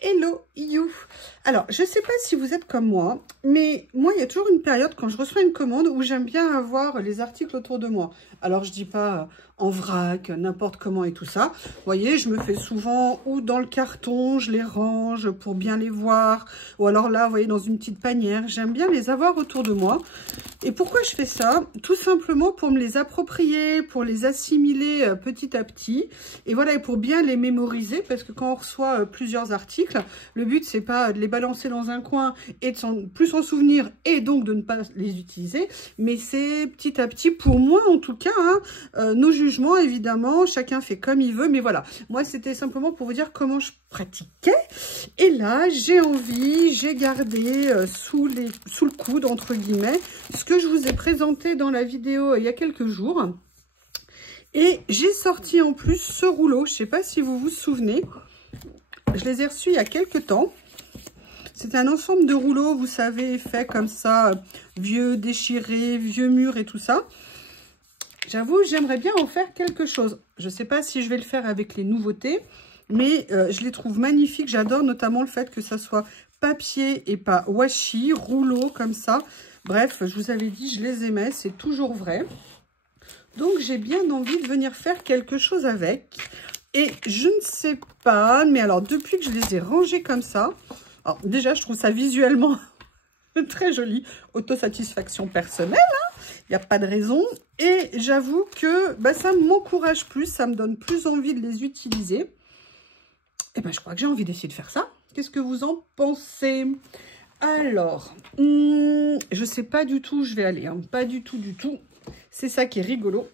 Hello you. Alors, je ne sais pas si vous êtes comme moi, mais moi, il y a toujours une période quand je reçois une commande où j'aime bien avoir les articles autour de moi. Alors, je dis pas en vrac, n'importe comment et tout ça. Vous voyez, je me fais souvent ou dans le carton, je les range pour bien les voir. Ou alors là, vous voyez, dans une petite panière. J'aime bien les avoir autour de moi. Et pourquoi je fais ça? Tout simplement pour me les approprier, pour les assimiler petit à petit. Et voilà, et pour bien les mémoriser, parce que quand on reçoit plusieurs articles, le but, c'est pas de les balancer dans un coin et de plus s'en souvenir et donc de ne pas les utiliser, mais c'est petit à petit, pour moi en tout cas, nos jugements, évidemment, chacun fait comme il veut, mais voilà. Moi, c'était simplement pour vous dire comment je pratiquais. Et là, j'ai envie, j'ai gardé sous le coude, entre guillemets, ce que je vous ai présenté dans la vidéo il y a quelques jours. Et j'ai sorti en plus ce rouleau, je ne sais pas si vous vous souvenez, je les ai reçus il y a quelques temps. C'est un ensemble de rouleaux, vous savez, fait comme ça, vieux, déchirés, vieux murs et tout ça. J'avoue, j'aimerais bien en faire quelque chose. Je ne sais pas si je vais le faire avec les nouveautés, mais je les trouve magnifiques. J'adore notamment le fait que ça soit papier et pas washi, rouleau comme ça. Bref, je vous avais dit, je les aimais, c'est toujours vrai. Donc, j'ai bien envie de venir faire quelque chose avec. Et je ne sais pas, mais alors, depuis que je les ai rangés comme ça, alors déjà, je trouve ça visuellement très joli. Autosatisfaction personnelle, hein, il n'y a pas de raison. Et j'avoue que ça m'encourage plus, ça me donne plus envie de les utiliser. Et je crois que j'ai envie d'essayer de faire ça. Qu'est-ce que vous en pensez? Alors, je ne sais pas du tout où je vais aller, hein, pas du tout, du tout. C'est ça qui est rigolo.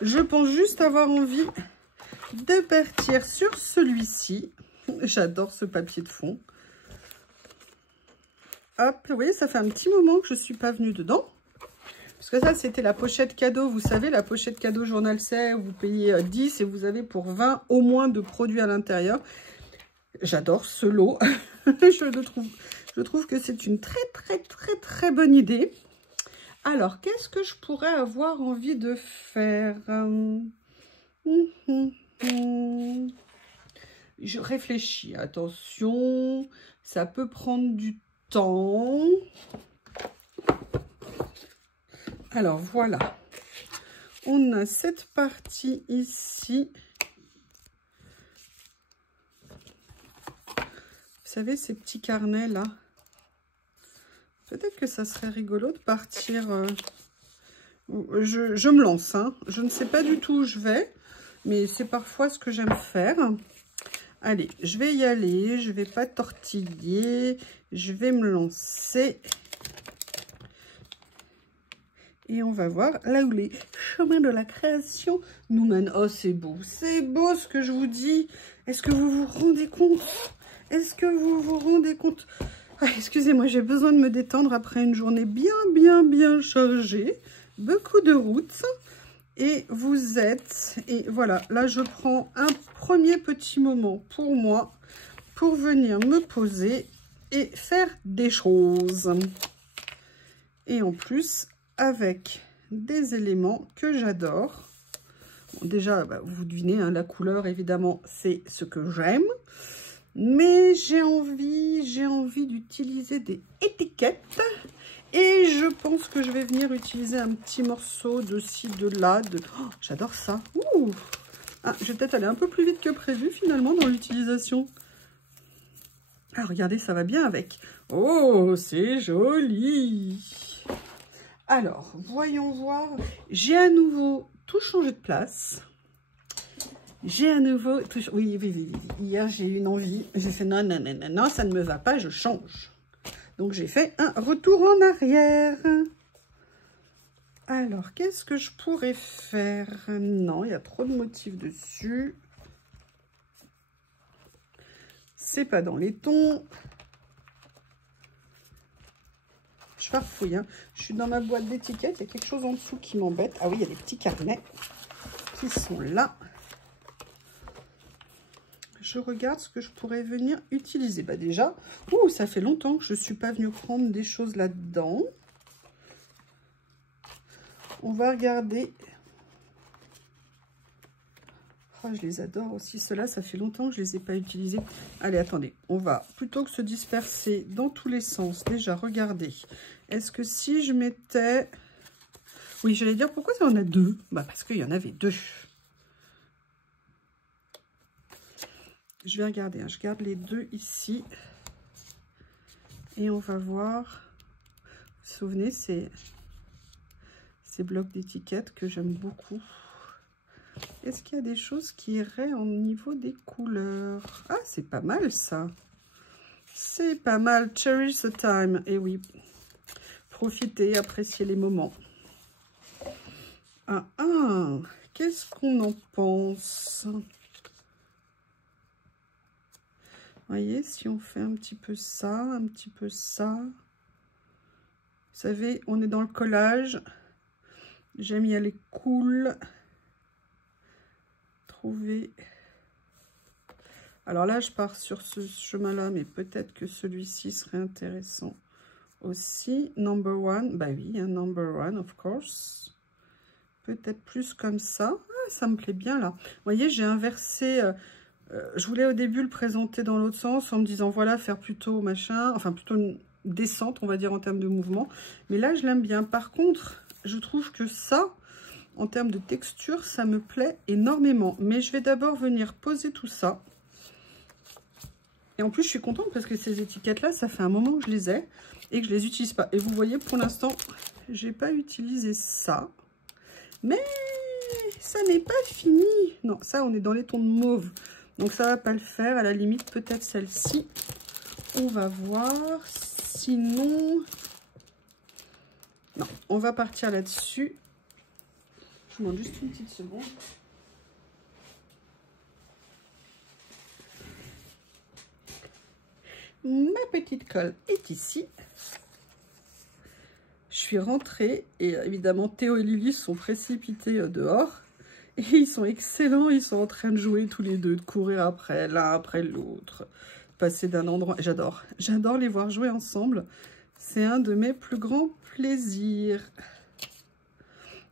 Je pense juste avoir envie de partir sur celui-ci. J'adore ce papier de fond. Hop, vous voyez, ça fait un petit moment que je ne suis pas venue dedans. Parce que ça, c'était la pochette cadeau. Vous savez, la pochette cadeau Journal C'est, où vous payez 10 et vous avez pour 20 au moins de produits à l'intérieur. J'adore ce lot. je trouve que c'est une très bonne idée. Alors, qu'est-ce que je pourrais avoir envie de faire? Je réfléchis, attention, ça peut prendre du temps. Alors, voilà. On a cette partie ici. Vous savez, ces petits carnets-là. Peut-être que ça serait rigolo de partir... Je me lance, hein. Je ne sais pas du tout où je vais, mais c'est parfois ce que j'aime faire. Allez, je vais y aller, je ne vais pas tortiller, je vais me lancer. Et on va voir là où les chemins de la création nous mènent. Oh, c'est beau ce que je vous dis. Est-ce que vous vous rendez compte? Est-ce que vous vous rendez compte? Ah, excusez-moi, j'ai besoin de me détendre après une journée bien chargée. Beaucoup de routes. Et vous êtes... Et voilà, là, je prends un premier petit moment pour moi, pour venir me poser et faire des choses. Et en plus, avec des éléments que j'adore. Bon, déjà, vous devinez, hein, la couleur, évidemment, c'est ce que j'aime. Mais j'ai envie d'utiliser des étiquettes. Et je pense que je vais venir utiliser un petit morceau de ci, de là. Oh, j'adore ça. Ouh. Ah, je vais peut-être aller un peu plus vite que prévu, finalement, dans l'utilisation. Ah, regardez, ça va bien avec. Oh, c'est joli. Alors, voyons voir. J'ai à nouveau tout changé de place. J'ai à nouveau... Oui. Hier, j'ai eu une envie. J'ai fait non, ça ne me va pas, je change. Donc, j'ai fait un retour en arrière. Alors, qu'est-ce que je pourrais faire? Non, il y a trop de motifs dessus. C'est pas dans les tons. Je farfouille, hein. Je suis dans ma boîte d'étiquettes. Il y a quelque chose en dessous qui m'embête. Ah oui, il y a des petits carnets qui sont là. Je regarde ce que je pourrais venir utiliser. Déjà, ça fait longtemps que je ne suis pas venue prendre des choses là-dedans. On va regarder. Oh, je les adore aussi. Ceux-là, ça fait longtemps que je ne les ai pas utilisés. Allez, attendez. On va, plutôt que se disperser dans tous les sens, déjà, regardez. Est-ce que si je mettais... Oui, j'allais dire, pourquoi ça en a deux? Bah, parce qu'il y en avait deux. Je vais regarder. Hein. Je garde les deux ici. Et on va voir... Vous vous souvenez, ces blocs d'étiquettes que j'aime beaucoup. Est-ce qu'il y a des choses qui iraient au niveau des couleurs? Ah, c'est pas mal ça. C'est pas mal. Cherish the time. Et oui, profitez, appréciez les moments. Ah, ah, qu'est-ce qu'on en pense? Vous voyez, si on fait un petit peu ça, un petit peu ça. Vous savez, on est dans le collage. J'aime y aller cool. Trouver. Alors là, je pars sur ce chemin-là, mais peut-être que celui-ci serait intéressant aussi. Number one. Bah oui, un number one, of course. Peut-être plus comme ça. Ah, ça me plaît bien là. Vous voyez, j'ai inversé. Je voulais au début le présenter dans l'autre sens en me disant voilà, faire plutôt machin, enfin plutôt une descente, on va dire, en termes de mouvement. Mais là, je l'aime bien. Par contre, je trouve que ça, en termes de texture, ça me plaît énormément. Mais je vais d'abord venir poser tout ça. Et en plus, je suis contente parce que ces étiquettes-là, ça fait un moment que je les ai et que je les utilise pas. Et vous voyez, pour l'instant, j'ai pas utilisé ça. Mais ça n'est pas fini. Non, ça, on est dans les tons de mauve. Donc, ça va pas le faire. À la limite, peut-être celle-ci. On va voir. Sinon... Non, on va partir là-dessus. Je vous demande juste une petite seconde. Ma petite colle est ici. Je suis rentrée et évidemment Théo et Lily sont précipités dehors. Et ils sont excellents, ils sont en train de jouer tous les deux, de courir après, l'un après l'autre. Passer d'un endroit... J'adore les voir jouer ensemble. C'est un de mes plus grands plaisirs.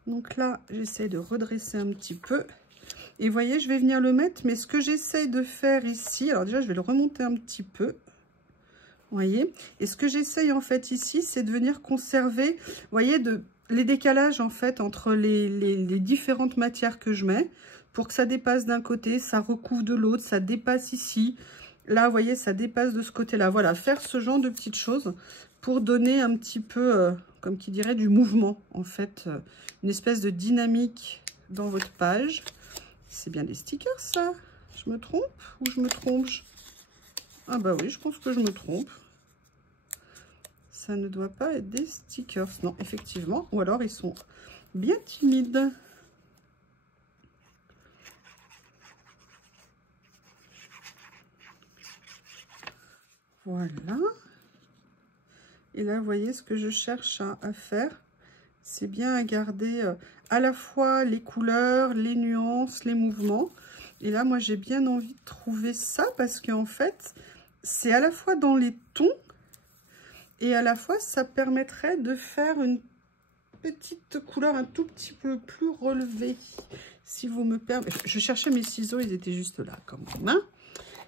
Donc là, j'essaie de redresser un petit peu. Et vous voyez, je vais venir le mettre, mais ce que j'essaye de faire ici... Alors déjà, je vais le remonter un petit peu. Vous voyez, et ce que j'essaye en fait ici, c'est de venir conserver, vous voyez, les décalages en fait entre les différentes matières que je mets, pour que ça dépasse d'un côté, ça recouvre de l'autre, ça dépasse ici. Là, vous voyez, ça dépasse de ce côté-là. Voilà, faire ce genre de petites choses pour donner un petit peu, comme qui dirait, du mouvement, en fait, une espèce de dynamique dans votre page. C'est bien des stickers, ça? Je me trompe ou je me trompe? Ah bah oui, je pense que je me trompe. Ça ne doit pas être des stickers. Non, effectivement. Ou alors, ils sont bien timides. Voilà. Et là, vous voyez, ce que je cherche à faire, c'est bien à garder à la fois les couleurs, les nuances, les mouvements. Et là, moi, j'ai bien envie de trouver ça parce qu'en fait... C'est à la fois dans les tons et à la fois ça permettrait de faire une petite couleur un tout petit peu plus relevée. Si vous me permettez, je cherchais mes ciseaux, ils étaient juste là quand même. Hein.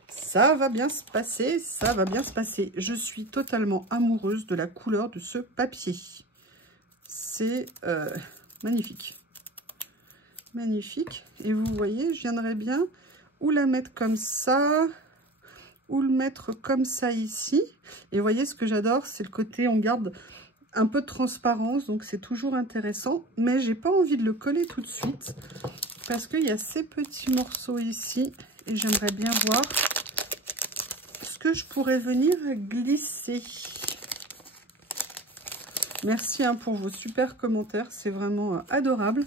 Ça va bien se passer, ça va bien se passer. Je suis totalement amoureuse de la couleur de ce papier. C'est magnifique. Magnifique. Et vous voyez, je viendrai bien ou la mettre comme ça... ou le mettre comme ça ici. Et vous voyez, ce que j'adore, c'est le côté, on garde un peu de transparence, donc c'est toujours intéressant. Mais j'ai pas envie de le coller tout de suite, parce qu'il y a ces petits morceaux ici, et j'aimerais bien voir ce que je pourrais venir glisser. Merci hein, pour vos super commentaires, c'est vraiment adorable.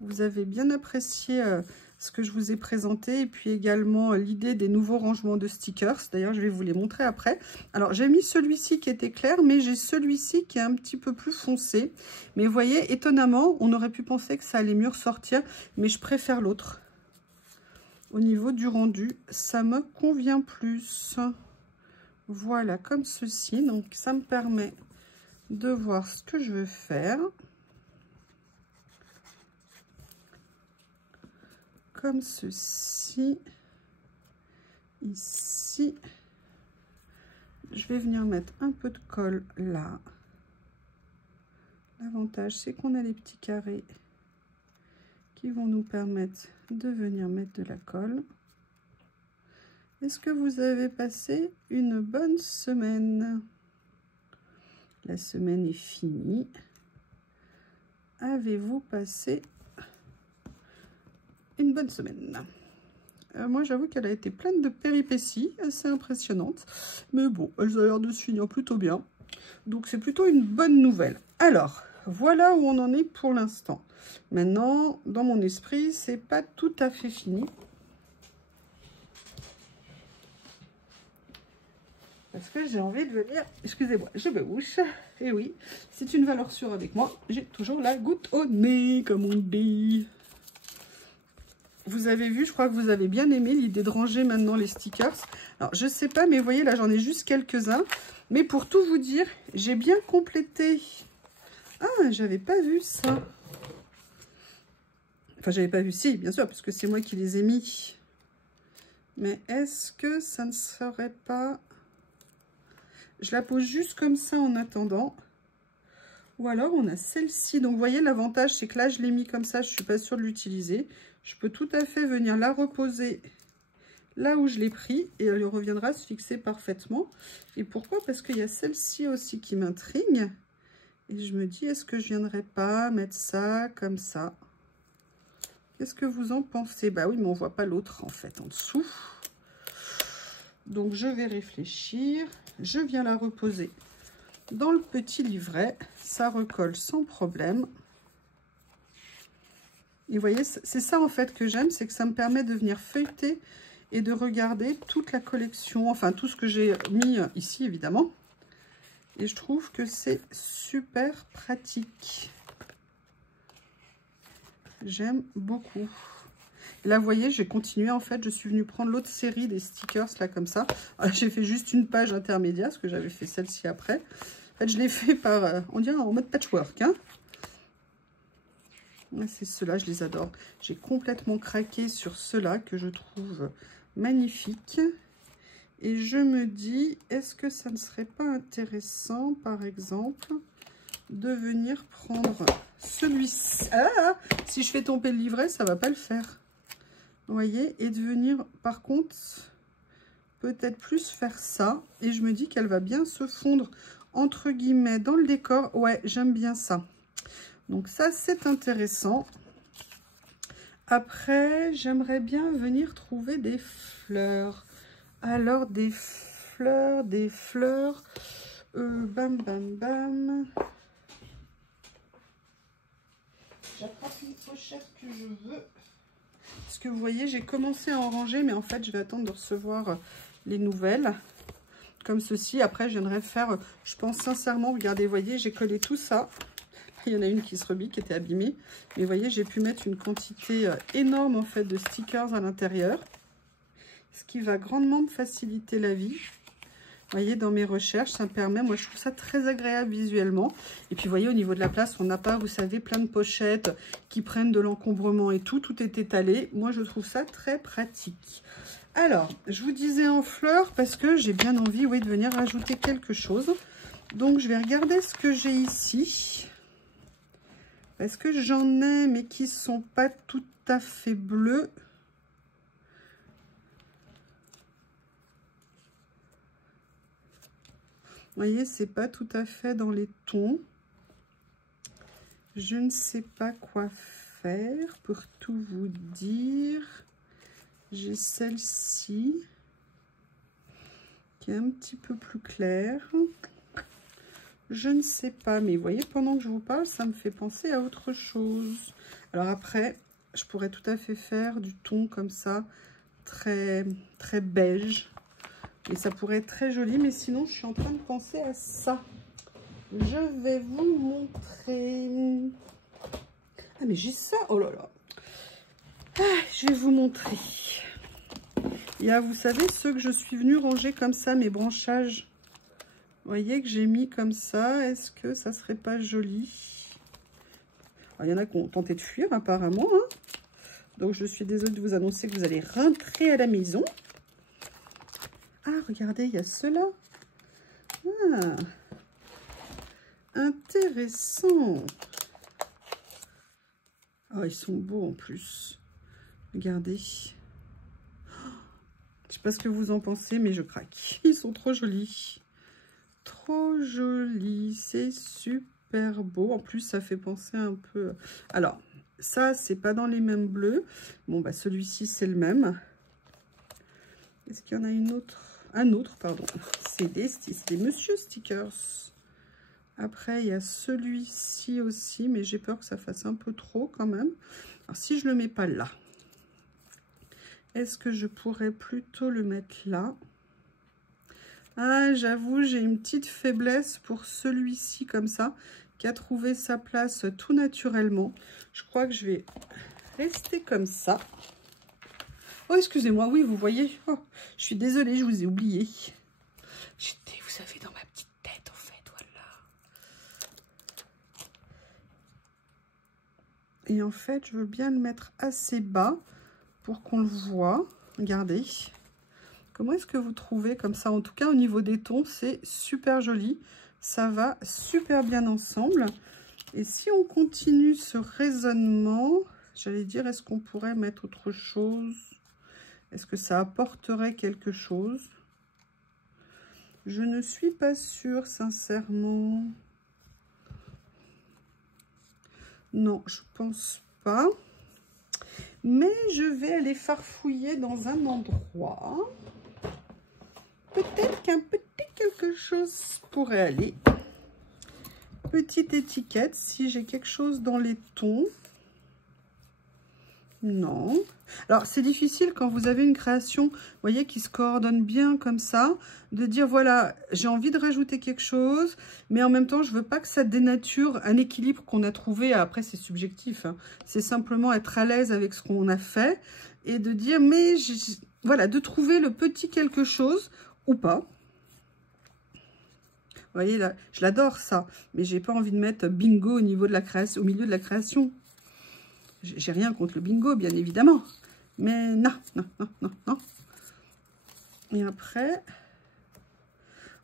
Vous avez bien apprécié... ce que je vous ai présenté et puis également l'idée des nouveaux rangements de stickers. D'ailleurs, je vais vous les montrer après. Alors, j'ai mis celui-ci qui était clair, mais j'ai celui-ci qui est un petit peu plus foncé. Mais vous voyez, étonnamment, on aurait pu penser que ça allait mieux ressortir, mais je préfère l'autre. Au niveau du rendu, ça me convient plus. Voilà, comme ceci. Donc, ça me permet de voir ce que je veux faire. comme ceci. Ici. Je vais venir mettre un peu de colle là. L'avantage, c'est qu'on a les petits carrés qui vont nous permettre de venir mettre de la colle. Est-ce que vous avez passé une bonne semaine? La semaine est finie. Avez-vous passé une bonne semaine? Moi, j'avoue qu'elle a été pleine de péripéties, assez impressionnantes. Mais bon, elle a l'air de se finir plutôt bien. Donc, c'est plutôt une bonne nouvelle. Alors, voilà où on en est pour l'instant. Maintenant, dans mon esprit, c'est pas tout à fait fini. Parce que j'ai envie de venir... Excusez-moi, je me bouche. Et oui, c'est une valeur sûre avec moi. J'ai toujours la goutte au nez, comme on dit. Vous avez vu, je crois que vous avez bien aimé l'idée de ranger maintenant les stickers. Alors, je sais pas, mais vous voyez, là, j'en ai juste quelques-uns. Mais pour tout vous dire, j'ai bien complété. Ah, j'avais pas vu ça. Enfin, j'avais pas vu, si, bien sûr, parce que c'est moi qui les ai mis. Mais est-ce que ça ne serait pas... Je la pose juste comme ça en attendant. Ou alors, on a celle-ci. Donc, vous voyez, l'avantage, c'est que là, je l'ai mis comme ça. Je suis pas sûre de l'utiliser. Je peux tout à fait venir la reposer là où je l'ai pris. Et elle reviendra se fixer parfaitement. Et pourquoi? Parce qu'il y a celle-ci aussi qui m'intrigue. Et je me dis, est-ce que je viendrais pas mettre ça comme ça? Qu'est-ce que vous en pensez? Bah oui, mais on voit pas l'autre, en fait, en dessous. Donc, je vais réfléchir. Je viens la reposer dans le petit livret. Ça recolle sans problème. Et vous voyez, c'est ça en fait que j'aime, c'est que ça me permet de venir feuilleter et de regarder toute la collection, enfin tout ce que j'ai mis ici évidemment. Et je trouve que c'est super pratique. J'aime beaucoup. Et là, vous voyez, j'ai continué en fait, je suis venue prendre l'autre série des stickers là comme ça. J'ai fait juste une page intermédiaire, parce que j'avais fait celle-ci après. En fait, je l'ai fait par, on dirait en mode patchwork, hein. C'est ceux-là, je les adore. J'ai complètement craqué sur ceux-là que je trouve magnifiques. Et je me dis, est-ce que ça ne serait pas intéressant, par exemple, de venir prendre celui-ci. Ah, si je fais tomber le livret, ça ne va pas le faire. Vous voyez, et de venir, par contre, peut-être plus faire ça. Et je me dis qu'elle va bien se fondre, entre guillemets, dans le décor. Ouais, j'aime bien ça. Donc ça, c'est intéressant. Après, j'aimerais bien venir trouver des fleurs. Alors, des fleurs... bam, bam, bam. J'attrape une pochette que je veux. Parce que vous voyez, j'ai commencé à en ranger, mais en fait, je vais attendre de recevoir les nouvelles. Comme ceci. Après, je viendrai faire, je pense sincèrement, regardez, vous voyez, j'ai collé tout ça. Il y en a une qui se rebique, qui était abîmée. Mais vous voyez, j'ai pu mettre une quantité énorme en fait de stickers à l'intérieur. Ce qui va grandement me faciliter la vie. Vous voyez, dans mes recherches, ça me permet, moi je trouve ça très agréable visuellement. Et puis vous voyez, au niveau de la place, on n'a pas, vous savez, plein de pochettes qui prennent de l'encombrement et tout. Tout est étalé. Moi, je trouve ça très pratique. Alors, je vous disais en fleurs parce que j'ai bien envie, oui, de venir rajouter quelque chose. Donc, je vais regarder ce que j'ai ici. Parce que j'en ai, mais qui ne sont pas tout à fait bleus. Vous voyez, c'est pas tout à fait dans les tons. Je ne sais pas quoi faire pour tout vous dire. J'ai celle-ci qui est un petit peu plus claire. Je ne sais pas, mais vous voyez, pendant que je vous parle, ça me fait penser à autre chose. Alors après, je pourrais tout à fait faire du ton comme ça, très beige. Et ça pourrait être très joli, mais sinon, je suis en train de penser à ça. Je vais vous montrer. Ah, mais j'ai ça. Oh là là. Ah, je vais vous montrer. Il y a, vous savez, ceux que je suis venue ranger comme ça, mes branchages. Vous voyez que j'ai mis comme ça. Est-ce que ça serait pas joli? Alors, il y en a qui ont tenté de fuir, apparemment. Hein. Donc, je suis désolée de vous annoncer que vous allez rentrer à la maison. Ah, regardez, il y a ceux-là. Ah, intéressant. Ah, ils sont beaux en plus. Regardez. Je sais pas ce que vous en pensez, mais je craque. Ils sont trop jolis. Trop jolis. C'est super beau. En plus, ça fait penser un peu... Alors, ça, c'est pas dans les mêmes bleus. Bon, bah, celui-ci, c'est le même. Est-ce qu'il y en a une autre? Un autre, pardon. C'est des Monsieur Stickers. Après, il y a celui-ci aussi, mais j'ai peur que ça fasse un peu trop quand même. Alors, si je le mets pas là, est-ce que je pourrais plutôt le mettre là? Ah, j'avoue, j'ai une petite faiblesse pour celui-ci comme ça, qui a trouvé sa place tout naturellement. Je crois que je vais rester comme ça. Oh, excusez-moi, oui, vous voyez. Oh, je suis désolée, je vous ai oublié. J'étais, vous savez, dans ma petite tête, en fait, voilà. Et en fait, je veux bien le mettre assez bas pour qu'on le voit. Regardez. Comment est-ce que vous trouvez comme ça? En tout cas, au niveau des tons, c'est super joli. Ça va super bien ensemble. Et si on continue ce raisonnement, j'allais dire, est-ce qu'on pourrait mettre autre chose? Est-ce que ça apporterait quelque chose? Je ne suis pas sûre, sincèrement. Non, je pense pas. Mais je vais aller farfouiller dans un endroit. Peut-être qu'un petit quelque chose pourrait aller. Petite étiquette, si j'ai quelque chose dans les tons. Non. Alors, c'est difficile quand vous avez une création, vous voyez, qui se coordonne bien comme ça, de dire, voilà, j'ai envie de rajouter quelque chose, mais en même temps, je veux pas que ça dénature un équilibre qu'on a trouvé. Après, c'est subjectif, hein. C'est simplement être à l'aise avec ce qu'on a fait et de dire, mais voilà, de trouver le petit quelque chose ou pas. Vous voyez, là, je l'adore, ça, mais j'ai pas envie de mettre bingo au niveau de la création, au milieu de la création. J'ai rien contre le bingo, bien évidemment. Mais non, non, non, non, non. Et après,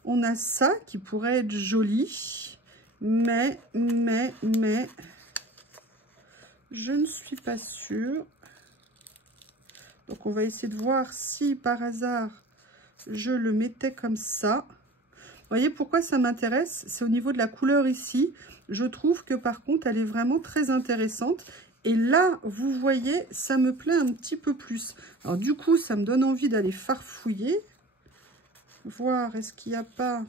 on a ça qui pourrait être joli. Mais, je ne suis pas sûre. Donc, on va essayer de voir si, par hasard, je le mettais comme ça. Vous voyez pourquoi ça m'intéresse? C'est au niveau de la couleur ici. Je trouve que, par contre, elle est vraiment très intéressante. Et là, vous voyez, ça me plaît un petit peu plus. Alors, du coup, ça me donne envie d'aller farfouiller. Voir, est-ce qu'il n'y a pas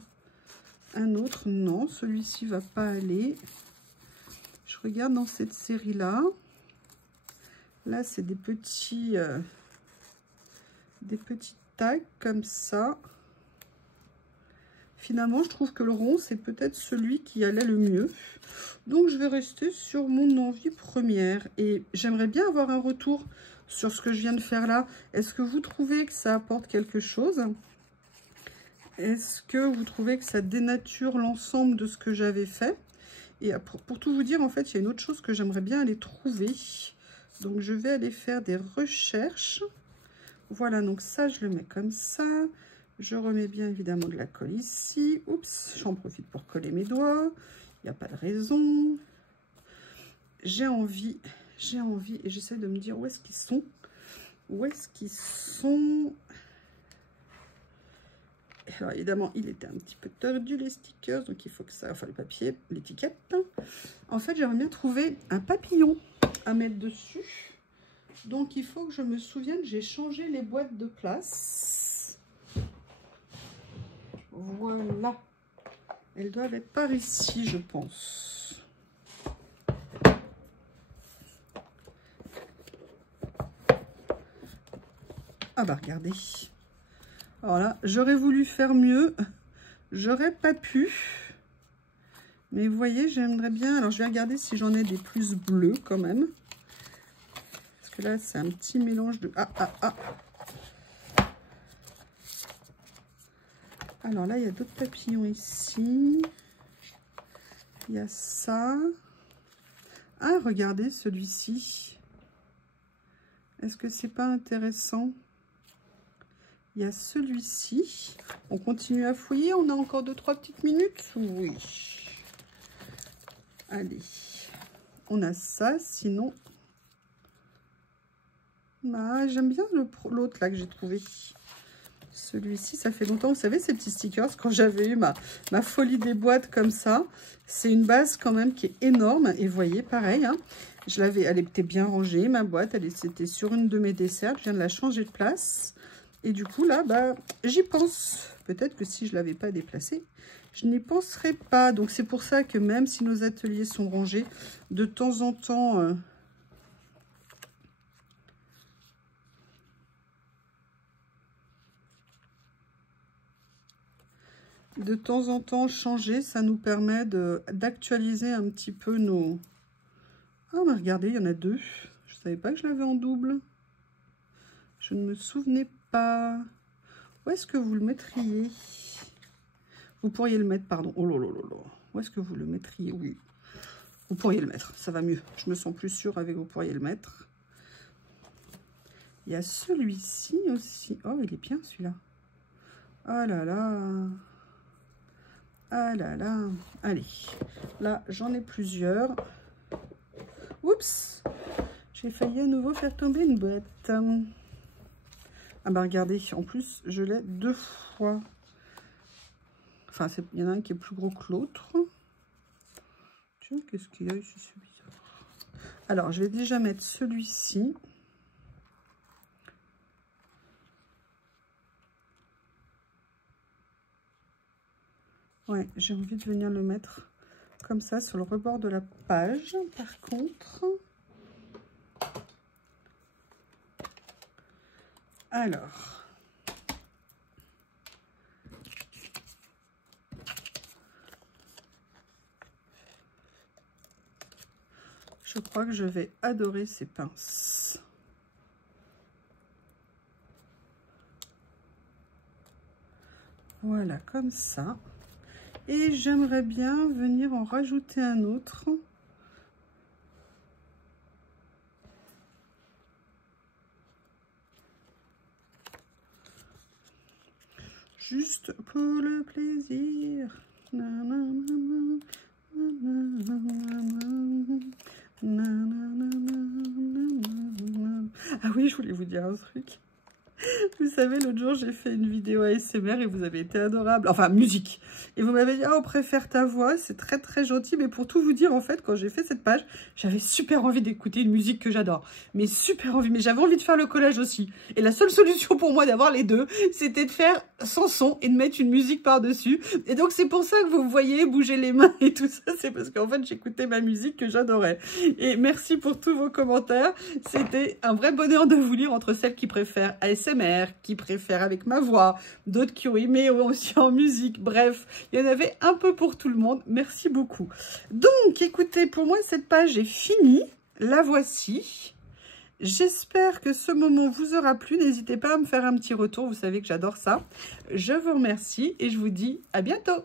un autre? Non, celui-ci ne va pas aller. Je regarde dans cette série-là. Là, c'est des petits tags comme ça. Finalement, je trouve que le rond, c'est peut-être celui qui allait le mieux. Donc, je vais rester sur mon envie première. Et j'aimerais bien avoir un retour sur ce que je viens de faire là. Est-ce que vous trouvez que ça apporte quelque chose? Est-ce que vous trouvez que ça dénature l'ensemble de ce que j'avais fait? Et pour tout vous dire, en fait, il y a une autre chose que j'aimerais bien aller trouver. Donc, je vais aller faire des recherches. Voilà, donc ça, je le mets comme ça. Je remets bien évidemment de la colle ici. Oups, j'en profite pour coller mes doigts. Il n'y a pas de raison. J'ai envie, et j'essaie de me dire où est-ce qu'ils sont. Où est-ce qu'ils sont? Alors évidemment, il était un petit peu tordu les stickers, donc il faut que ça, enfin le papier, l'étiquette. En fait, j'aimerais bien trouver un papillon à mettre dessus. Donc il faut que je me souvienne, j'ai changé les boîtes de place. Voilà. Elles doivent être par ici, je pense. Ah bah regardez. Alors là, j'aurais voulu faire mieux. J'aurais pas pu. Mais vous voyez, j'aimerais bien... Alors je vais regarder si j'en ai des plus bleus quand même. Parce que là, c'est un petit mélange de... Ah. Alors là, il y a d'autres papillons ici. Il y a ça. Ah, regardez celui-ci. Est-ce que c'est pas intéressant? Il y a celui-ci. On continue à fouiller. On a encore 2-3 petites minutes. Oui. Allez. On a ça. Sinon... Ah, j'aime bien l'autre là que j'ai trouvé. Celui-ci, ça fait longtemps. Vous savez, ces petits stickers, quand j'avais eu ma folie des boîtes comme ça, c'est une base quand même qui est énorme. Et vous voyez, pareil, hein, elle était bien rangée, ma boîte. C'était sur une de mes desserts. Je viens de la changer de place. Et du coup, là, bah, j'y pense. Peut-être que si je ne l'avais pas déplacée, je n'y penserais pas. Donc, c'est pour ça que même si nos ateliers sont rangés, de temps en temps... de temps en temps changer, ça nous permet d'actualiser un petit peu nos... Ah, mais regardez, il y en a 2. Je ne savais pas que je l'avais en double. Je ne me souvenais pas. Où est-ce que vous le mettriez? Vous pourriez le mettre, pardon. Oh là là là là. Où est-ce que vous le mettriez? Oui. Vous pourriez le mettre, ça va mieux. Je me sens plus sûre avec vous pourriez le mettre. Il y a celui-ci aussi. Oh, il est bien celui-là. Oh là là. Ah là là, allez, là j'en ai plusieurs. Oups, j'ai failli à nouveau faire tomber une boîte. Ah bah regardez, en plus je l'ai 2 fois. Enfin, il y en a un qui est plus gros que l'autre. Tiens, qu'est-ce qu'il y a ici, c'est bizarre. Alors, je vais déjà mettre celui-ci. Ouais, j'ai envie de venir le mettre comme ça sur le rebord de la page. Par contre, alors, je crois que je vais adorer ces pinces. Voilà, comme ça. Et j'aimerais bien venir en rajouter un autre. Juste pour le plaisir. Ah oui, je voulais vous dire un truc. Vous savez, l'autre jour, j'ai fait une vidéo ASMR et vous avez été adorable. Enfin, musique. Et vous m'avez dit, ah, on préfère ta voix. C'est très, très gentil. Mais pour tout vous dire, en fait, quand j'ai fait cette page, j'avais super envie d'écouter une musique que j'adore. Mais super envie. Mais j'avais envie de faire le collage aussi. Et la seule solution pour moi d'avoir les deux, c'était de faire sans son et de mettre une musique par-dessus. Et donc, c'est pour ça que vous voyez bouger les mains et tout ça. C'est parce qu'en fait, j'écoutais ma musique que j'adorais. Et merci pour tous vos commentaires. C'était un vrai bonheur de vous lire entre celles qui préfèrent ASMR, qui préfèrent avec ma voix, d'autres qui ont aimé aussi en musique. Bref, il y en avait un peu pour tout le monde. Merci beaucoup. Donc, écoutez, pour moi, cette page est finie. La voici. J'espère que ce moment vous aura plu. N'hésitez pas à me faire un petit retour. Vous savez que j'adore ça. Je vous remercie et je vous dis à bientôt.